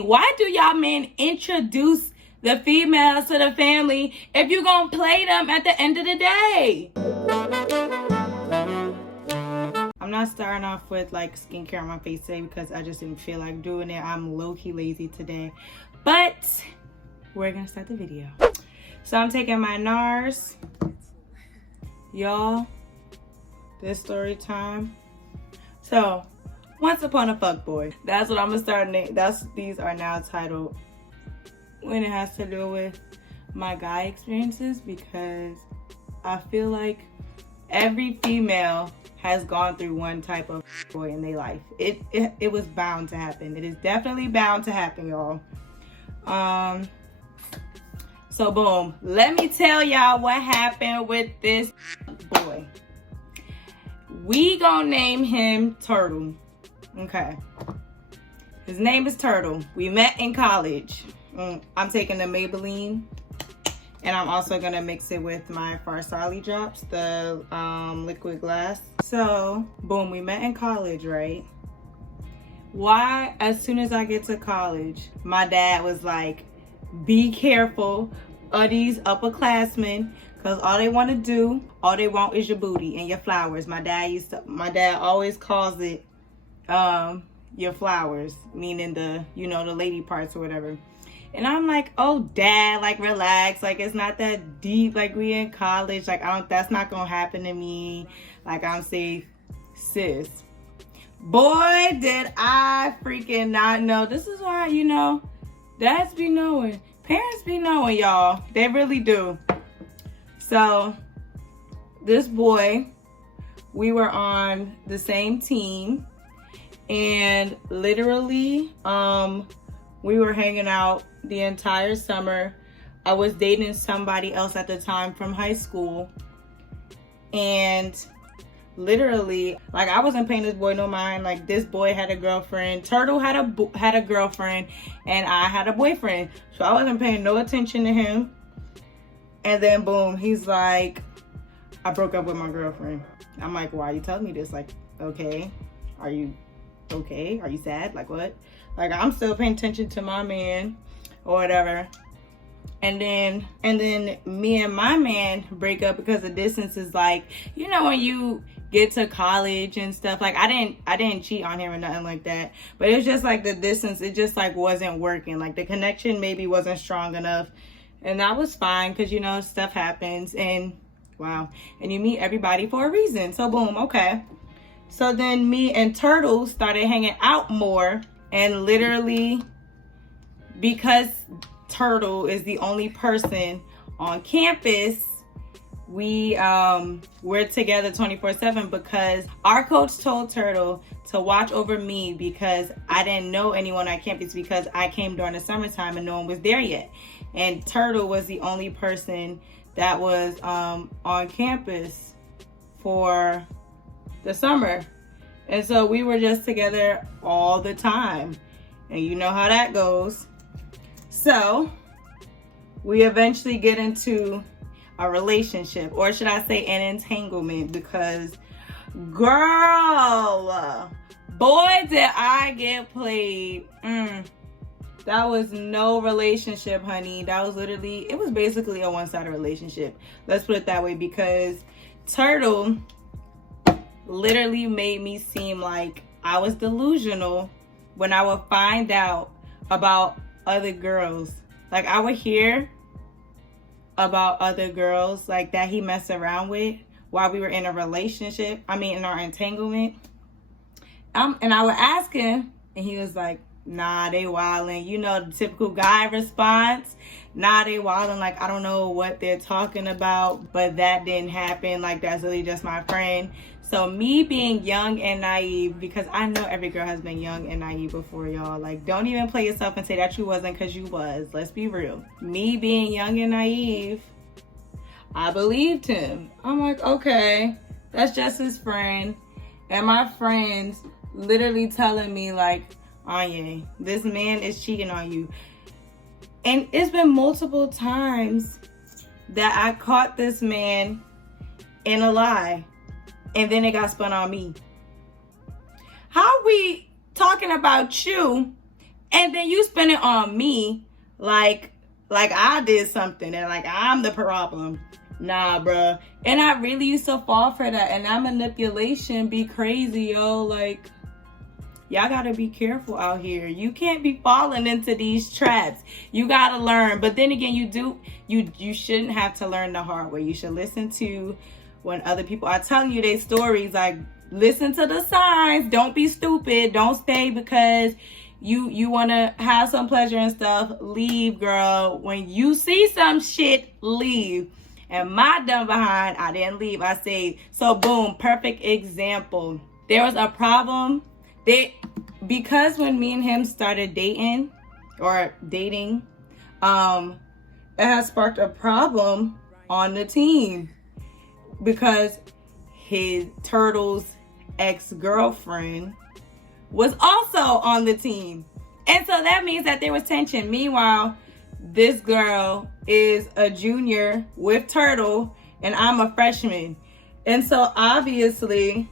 Why do y'all men introduce the females to the family if you gonna play them at the end of the day? I'm not starting off with like skincare on my face today because I just didn't feel like doing it. I'm low-key lazy today. But we're gonna start the video. So I'm taking my NARS. Y'all, this story time. So, once upon a fuckboy. That's what I'm gonna start. These are now titled when it has to do with my guy experiences, because I feel like every female has gone through one type of boy in their life. It was bound to happen. It is definitely bound to happen, y'all. So boom, let me tell y'all what happened with this boy. We gonna name him Turtle. Okay. His name is Turtle. We met in college. I'm taking the Maybelline, and I'm also gonna mix it with my Farsali drops, the liquid glass. So boom, we met in college, right? Why, as soon as I get to college, my dad was like, be careful of these upperclassmen, because all they want to do, all they want is your booty and your flowers. My dad always calls it your flowers, meaning the lady parts or whatever. And I'm like, oh dad, like relax, like it's not that deep, like we in college, like that's not gonna happen to me, like I'm safe. Sis, boy, did I freaking not know. This is why, dads be knowing, parents be knowing, y'all. They really do. So this boy, we were on the same team, and literally we were hanging out the entire summer. I was dating somebody else at the time from high school, and literally, like, I wasn't paying this boy no mind. Like, this boy had a girlfriend, Turtle had a girlfriend, and I had a boyfriend, so I wasn't paying no attention to him. And then boom, he's like, I broke up with my girlfriend. I'm like, why are you telling me this? Like, okay, are you okay? Are you sad? Like, what? Like, I'm still paying attention to my man or whatever. And then me and my man break up because the distance is like, when you get to college and stuff, like I didn't cheat on him or nothing like that, but it was just like the distance, it just like wasn't working. Like the connection maybe wasn't strong enough, and that was fine because stuff happens, and wow, and you meet everybody for a reason. So boom, okay. So then me and Turtle started hanging out more, and literally because Turtle is the only person on campus, we're together 24/7 because our coach told Turtle to watch over me because I didn't know anyone on campus because I came during the summertime and no one was there yet. And Turtle was the only person that was on campus for the summer. And so we were just together all the time. And you know how that goes. So we eventually get into a relationship, or should I say an entanglement, because girl, boy, did I get played. That was no relationship, honey. That was literally, it was basically a one-sided relationship. Let's put it that way, because Turtle literally made me seem like I was delusional when I would find out about other girls. Like, I would hear about other girls like that he messed around with while we were in a relationship. In our entanglement. And I would ask him, and he was like, nah, they wildin'. The typical guy response. Nah, they wildin'. Like, I don't know what they're talking about, but that didn't happen. Like, that's really just my friend. So me being young and naive, because I know every girl has been young and naive before, y'all. Like, don't even play yourself and say that you wasn't, because you was. Let's be real. Me being young and naive, I believed him. I'm like, okay, that's just his friend. And my friends literally telling me like, Anya, this man is cheating on you. And it's been multiple times that I caught this man in a lie, and then it got spun on me. How we talking about you And then you spend it on me like I did something and like I'm the problem. Nah, bruh. And I really used to fall for that. And that manipulation be crazy, yo. Like, y'all gotta be careful out here. You can't be falling into these traps. You gotta learn. But then again, you shouldn't have to learn the hard way. You should listen to when other people are telling you their stories. Like, listen to the signs. Don't be stupid. Don't stay because you want to have some pleasure and stuff. Leave, girl. When you see some shit, leave. And my dumb behind, I didn't leave. I stayed. So boom, perfect example. There was a problem. Because when me and him started dating, it has sparked a problem on the team. Because his Turtle's ex-girlfriend was also on the team. And so that means that there was tension. Meanwhile, this girl is a junior with Turtle and I'm a freshman. And so obviously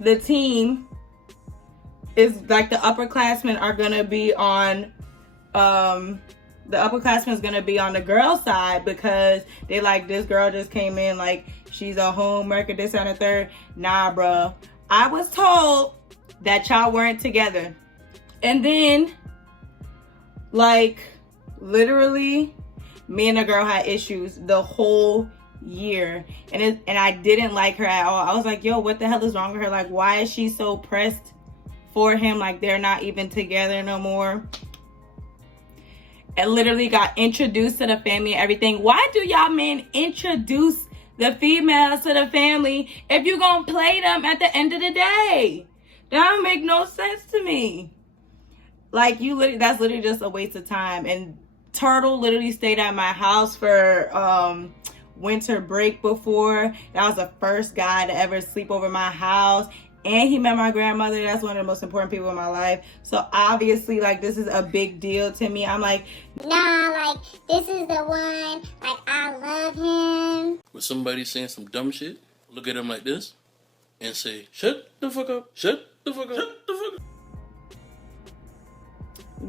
the team is like the upperclassmen are gonna be on the upperclassmen is gonna be on the girl side because they like, this girl just came in like she's a homewrecker, this and the third. Nah, bro. I was told that y'all weren't together. And then like literally me and the girl had issues the whole year, and I didn't like her at all. I was like, yo, what the hell is wrong with her? Like, why is she so pressed for him? Like, they're not even together no more. And literally got introduced to the family and everything. Why do y'all men introduce the females to the family if you gonna play them at the end of the day? That don't make no sense to me. Like, that's literally just a waste of time. And Turtle literally stayed at my house for winter break before. That was the first guy to ever sleep over my house. And he met my grandmother. That's one of the most important people in my life. So obviously, like, this is a big deal to me. I'm like, nah, like, this is the one. Like, I love him. When somebody's saying some dumb shit, look at him like this and say, shut the fuck up, shut the fuck up, shut the fuck up.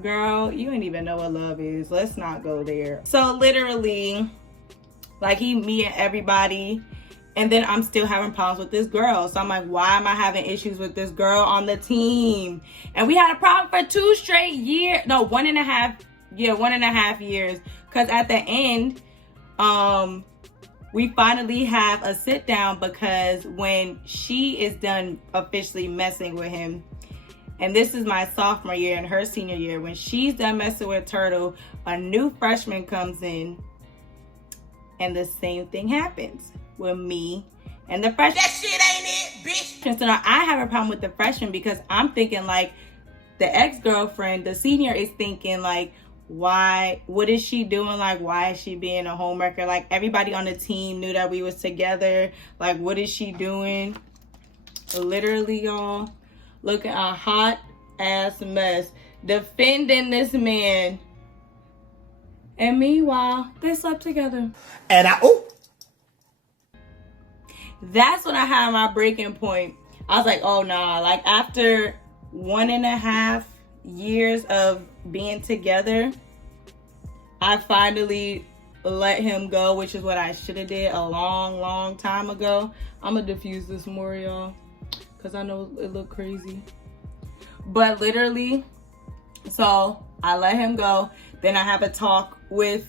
Girl, you ain't even know what love is. Let's not go there. So literally, like, he meeting everybody, and then I'm still having problems with this girl. So I'm like, why am I having issues with this girl on the team? And we had a problem for 2 straight years. No, 1.5 years. Because at the end, we finally have a sit down because when she is done officially messing with him, and this is my sophomore year and her senior year, when she's done messing with Turtle, a new freshman comes in, and the same thing happens with me and the freshman. That shit ain't it, bitch. So now I have a problem with the freshman because I'm thinking like the ex-girlfriend, the senior is thinking like, why, what is she doing? Like, why is she being a homewrecker? Like, everybody on the team knew that we was together. Like, what is she doing? Literally, y'all, looking a hot ass mess, defending this man. And meanwhile, they slept together. And That's when I had my breaking point. I was like, oh nah, like after 1.5 years of being together, I finally let him go, which is what I should have did a long time ago. I'm gonna diffuse this more, y'all, because I know it looked crazy. But literally, so I let him go. Then I have a talk with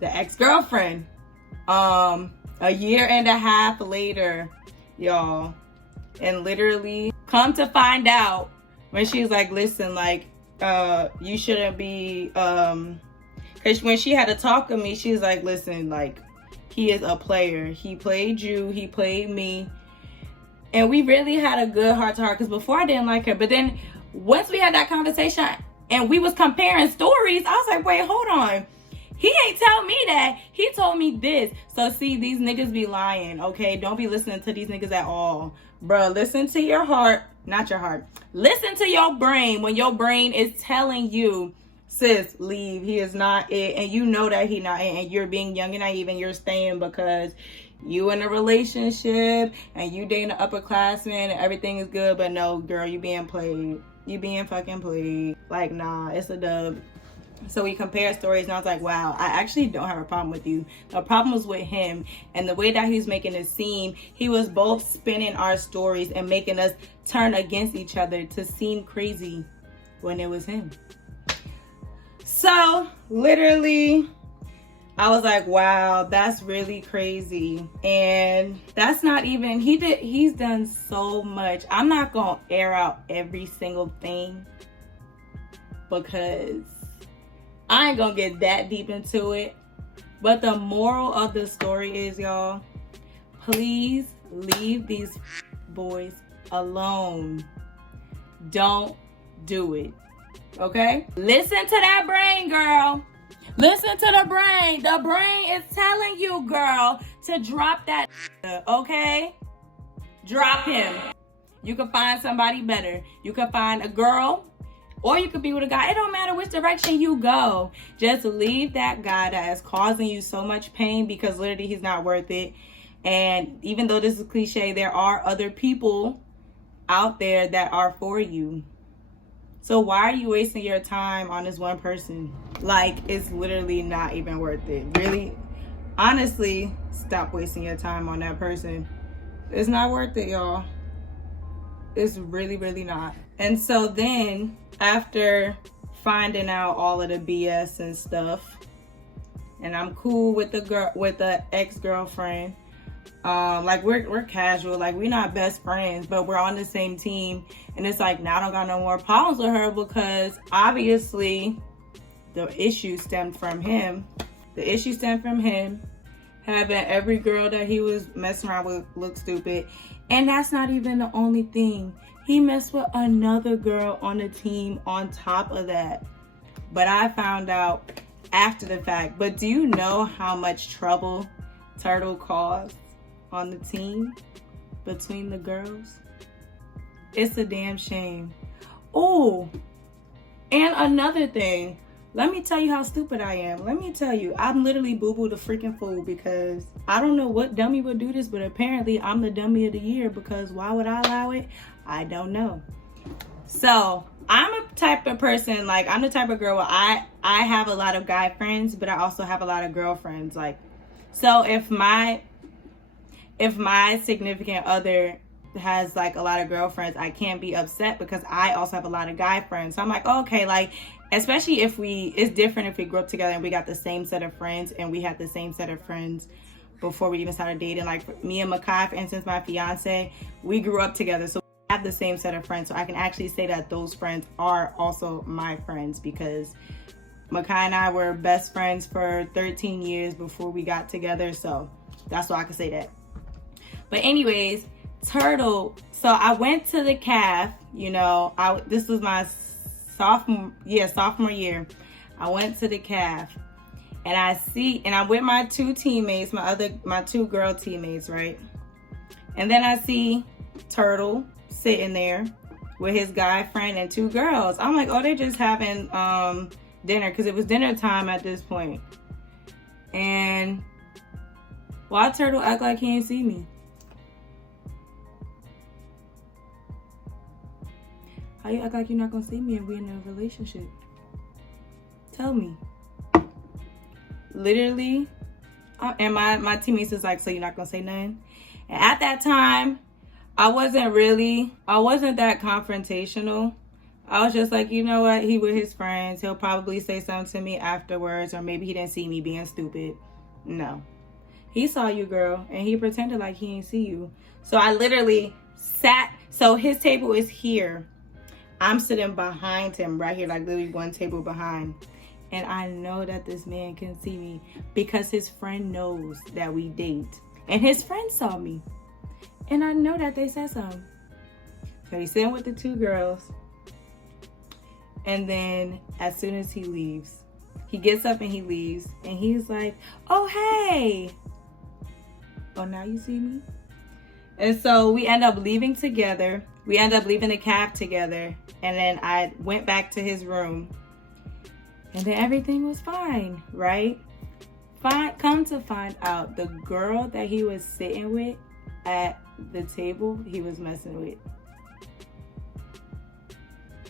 the ex-girlfriend. A 1.5 years later, y'all. And literally, come to find out, when she's like, listen, like, you shouldn't be, because when she had to talk to me, she's like, listen, like, he is a player. He played you, he played me. And we really had a good heart-to-heart, because before I didn't like her. But then once we had that conversation and we was comparing stories, I was like, wait, hold on. He ain't tell me that. He told me this. So see, these niggas be lying, okay? Don't be listening to these niggas at all. Bro, listen to your heart. Not your heart. Listen to your brain when your brain is telling you, sis, leave. He is not it. And you know that he not it. And you're being young and naive and you're staying because you in a relationship and you dating an upperclassman and everything is good. But no, girl, you being played. You being fucking played. Like, nah, it's a dub. So we compared stories, and I was like, wow, I actually don't have a problem with you. The problem was with him, and the way that he was making it seem, he was both spinning our stories and making us turn against each other to seem crazy when it was him. So literally, I was like, wow, that's really crazy. And that's not even, he's done so much. I'm not gonna air out every single thing because I ain't gonna get that deep into it. But the moral of the story is, y'all, please leave these boys alone. Don't do it. Okay? Listen to that brain, girl. Listen to the brain. The brain is telling you, girl, to drop that, okay? Drop him. You can find somebody better. You can find a girl, or you could be with a guy. It don't matter which direction you go. Just leave that guy that is causing you so much pain, because literally he's not worth it. And even though this is cliche, there are other people out there that are for you. So why are you wasting your time on this one person? Like, it's literally not even worth it. Really, honestly, stop wasting your time on that person. It's not worth it, y'all. It's really, really not. And so then, after finding out all of the BS and stuff, and I'm cool with the ex-girlfriend. Like we're casual, like we're not best friends, but we're on the same team. And it's like, now I don't got no more problems with her, because obviously the issue stemmed from him. The issue stemmed from him having every girl that he was messing around with look stupid. And that's not even the only thing. He messed with another girl on the team on top of that. But I found out after the fact. But do you know how much trouble Turtle caused on the team between the girls? It's a damn shame. Oh, and another thing, let me tell you how stupid I am. Let me tell you, I'm literally boo-boo the freaking fool, because I don't know what dummy would do this, but apparently I'm the dummy of the year, because why would I allow it? I don't know. So I'm a type of person, like I'm the type of girl where I have a lot of guy friends, but I also have a lot of girlfriends. Like, so if my significant other has like a lot of girlfriends, I can't be upset because I also have a lot of guy friends. So I'm like, okay, like, especially if it's different if we grew up together and we got the same set of friends, and we had the same set of friends before we even started dating. Like me and Makai, for instance, my fiance, we grew up together, so we have the same set of friends. So I can actually say that those friends are also my friends, because Makai and I were best friends for 13 years before we got together. So that's why I can say that. But anyways, Turtle, so I went to the calf, you know, this was my sophomore year. I went to the calf, and I'm with my two teammates, my two girl teammates, right? And then I see Turtle sitting there with his guy friend and two girls. I'm like, oh, they're just having dinner, because it was dinner time at this point. And why Turtle act like he ain't see me? How you act like you're not gonna see me and we're in a relationship? Tell me. Literally. And my teammates is like, so you're not gonna say nothing? And at that time, I wasn't that confrontational. I was just like, you know what? He with his friends. He'll probably say something to me afterwards, or maybe he didn't see me being stupid. No. He saw you, girl, and he pretended like he didn't see you. So I literally sat, so his table is here. I'm sitting behind him right here, like literally one table behind. And I know that this man can see me because his friend knows that we date. And his friend saw me. And I know that they said something. So he's sitting with the two girls. And then as soon as he leaves, he gets up and he leaves. And he's like, oh, hey. Oh, now you see me? And so we end up leaving together. We end up leaving the cab together. And then I went back to his room. And then everything was fine, right? Come to find out, the girl that he was sitting with at the table, he was messing with.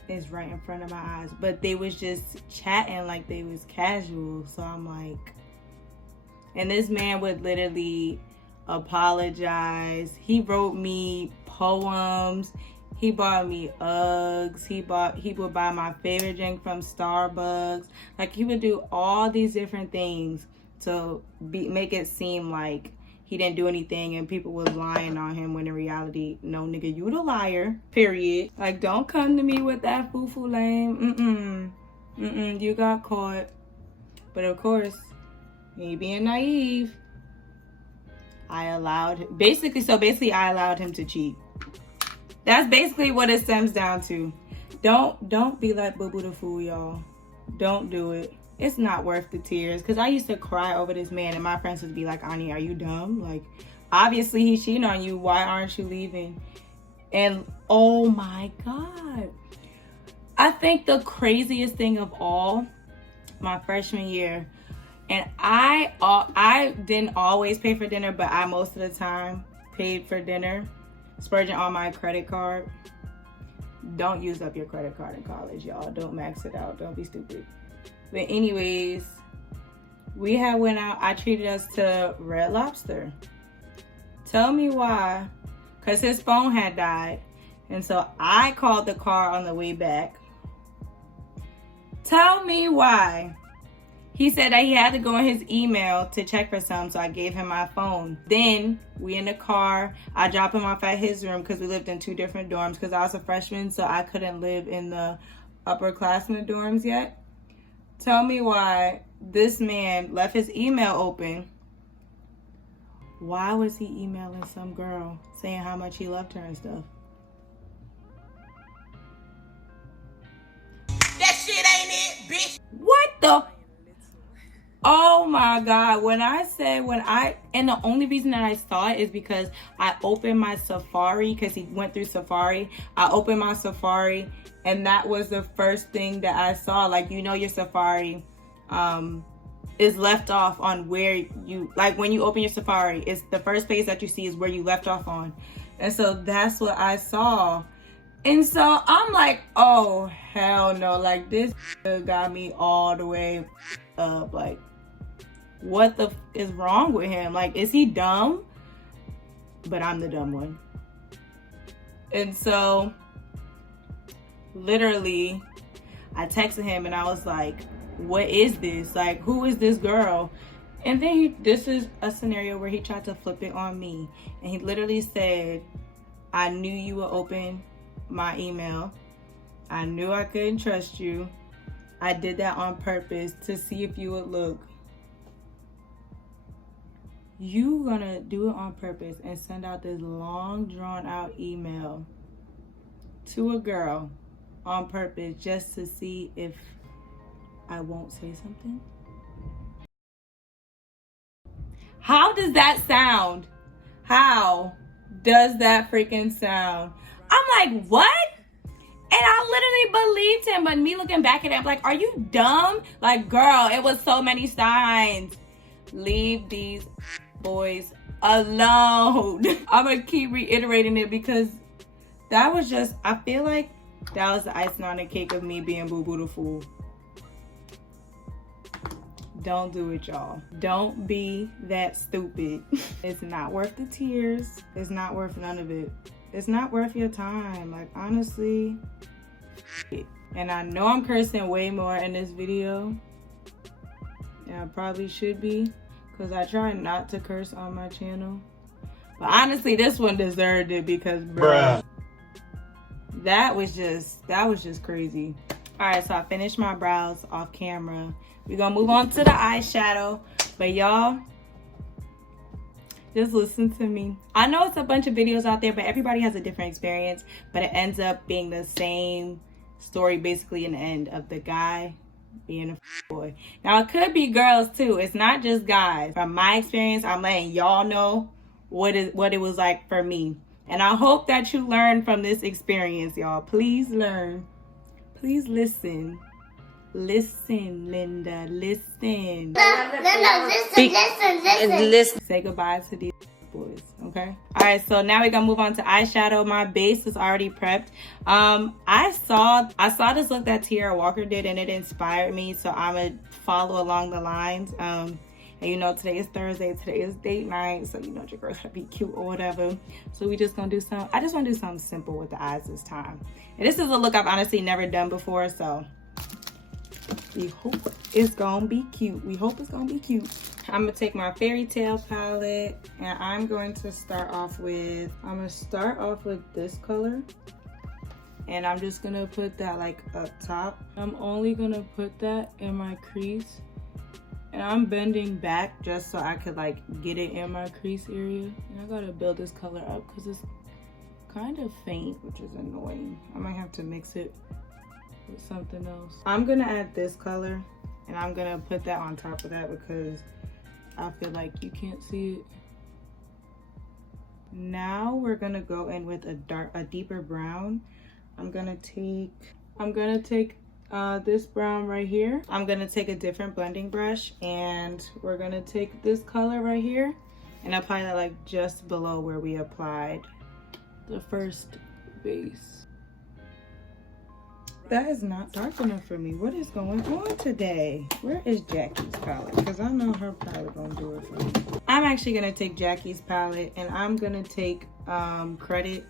is right in front of my eyes. But they was just chatting like they was casual. So I'm like, and this man would literally apologize. He wrote me poems. He bought me Uggs. He would buy my favorite drink from Starbucks. Like, he would do all these different things to make it seem like he didn't do anything and people was lying on him, when in reality, no, nigga, you the liar, period. Like, don't come to me with that foo-foo lame. You got caught. But of course, me being naive, I allowed him, basically I allowed him to cheat. That's basically what it stems down to. Don't be like Boo Boo the Fool, y'all. Don't do it. It's not worth the tears. Because I used to cry over this man, and my friends would be like, Ani, are you dumb? Like, obviously he's cheating on you. Why aren't you leaving? And oh my God. I think the craziest thing of all, my freshman year, and I didn't always pay for dinner, but I most of the time paid for dinner, splurging on my credit card. Don't use up your credit card in college, y'all. Don't max it out. Don't be stupid. But anyways, we had went out. I treated us to Red Lobster. Tell me why. Because his phone had died. And so I called the car on the way back. Tell me why. He said that he had to go in his email to check for something, so I gave him my phone. Then we in the car. I dropped him off at his room because we lived in 2 different dorms because I was a freshman, so I couldn't live in the upperclassmen dorms yet. Tell me why this man left his email open. Why was he emailing some girl saying how much he loved her and stuff? That shit ain't it, bitch. What the? Oh my God. And the only reason that I saw it is because I opened my Safari, because he went through Safari. I opened my Safari, and that was the first thing that I saw. Like, you know, your Safari is left off on where you, like, when you open your Safari, it's the first page that you see is where you left off on. And so that's what I saw. And so I'm like, oh, hell no. Like, this got me all the way up. Like, what the is wrong with him? Like, is he dumb? But I'm the dumb one. And so, literally, I texted him and I was like, what is this? Like, who is this girl? And then this is a scenario where he tried to flip it on me. And he literally said, I knew you would open my email. I knew I couldn't trust you. I did that on purpose to see if you would look. You gonna do it on purpose and send out this long drawn out email to a girl on purpose just to see if I won't say something? How does that sound? How does that freaking sound? I'm like, what? And I literally believed him, but me looking back at it, I'm like, are you dumb? Like, girl, it was so many signs. Leave these boys alone. I'm gonna keep reiterating it because that was just, I feel like that was the icing on the cake of me being Boo Boo the Fool. Don't do it, y'all. Don't be that stupid. It's not worth the tears. It's not worth none of it. It's not worth your time. Like, honestly. And I know I'm cursing way more in this video. And I probably should be, because I try not to curse on my channel. But honestly, this one deserved it because, bruh, that was just crazy. All right, so I finished my brows off camera. We're gonna move on to the eyeshadow. But y'all, just listen to me. I know it's a bunch of videos out there, but everybody has a different experience. But it ends up being the same story basically in the end of the guy being a boy. Now, it could be girls too. It's not just guys. From my experience, I'm letting y'all know what it was like for me. And I hope that you learn from this experience, y'all. Please learn. Please listen. Listen, Linda. Listen. No, listen. Say goodbye to these boys. Okay. All right, so now we're gonna move on to eyeshadow. My base is already prepped. I saw this look that Tiara Walker did, and it inspired me, so I'm gonna follow along the lines. And you know, today is Thursday, today is date night, so you know your girl's gotta be cute or whatever. So we just gonna do I just wanna do something simple with the eyes this time. And this is a look I've honestly never done before, so we hope it's gonna be cute. We hope it's gonna be cute. I'm gonna take my Fairy Tale palette, and I'm going to start off with, this color. And I'm just gonna put that like up top. I'm only gonna put that in my crease. And I'm bending back just so I could like get it in my crease area. And I gotta build this color up because it's kind of faint, which is annoying. I might have to mix it with something else. I'm gonna add this color, and I'm gonna put that on top of that because I feel like you can't see it. Now we're gonna go in with a deeper brown. I'm gonna take this brown right here. I'm gonna take a different blending brush, and we're gonna take this color right here and apply that like just below where we applied the first base. That is not dark enough for me. What is going on today? Where is Jackie's palette? Because I know her palette gonna do it for me. I'm actually gonna take Jackie's palette, and I'm gonna take Credit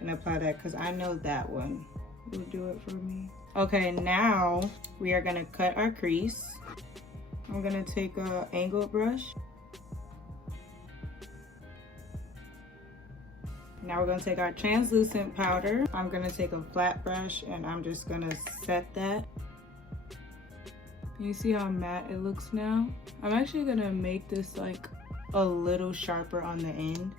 and apply that because I know that one will do it for me. Okay, now we are gonna cut our crease. I'm gonna take a angled brush. Now we're gonna take our translucent powder. I'm gonna take a flat brush, and I'm just gonna set that. You see how matte it looks now? I'm actually gonna make this like a little sharper on the end,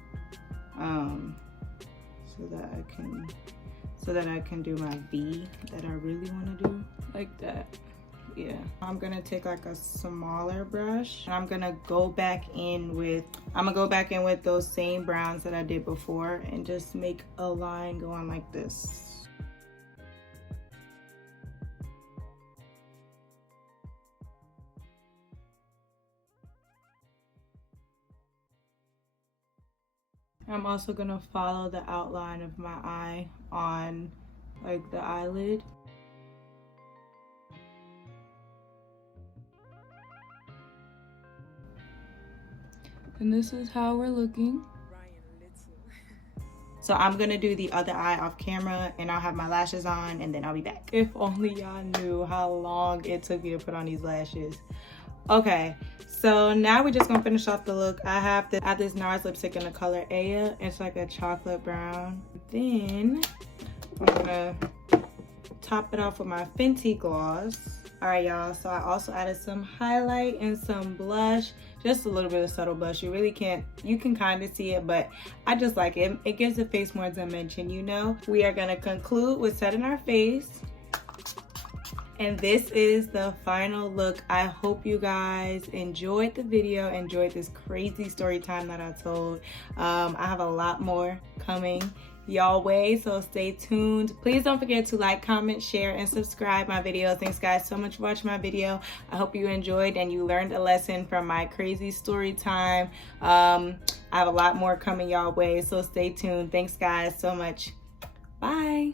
so that I can do my V that I really wanna do, like that. Yeah, I'm gonna take like a smaller brush, and I'm gonna go back in with those same browns that I did before, and just make a line going like this. I'm also gonna follow the outline of my eye on like the eyelid. And this is how we're looking. So I'm gonna do the other eye off camera, and I'll have my lashes on, and then I'll be back. If only y'all knew how long it took me to put on these lashes. Okay, so now we're just gonna finish off the look. I have this NARS lipstick in the color Aya. It's like a chocolate brown. Then I'm gonna top it off with my Fenty gloss. All right, y'all, so I also added some highlight and some blush, just a little bit of subtle blush. You really can't, you can kind of see it, but I just like it. It gives the face more dimension, you know? We are gonna conclude with setting our face. And this is the final look. I hope you guys enjoyed the video, enjoyed this crazy story time that I told. I have a lot more coming y'all way, so stay tuned. Please don't forget to like, comment, share, and subscribe my video. Thanks guys so much for watching my video. I hope you enjoyed and you learned a lesson from my crazy story time. I have a lot more coming y'all way, so stay tuned. Thanks guys so much. Bye.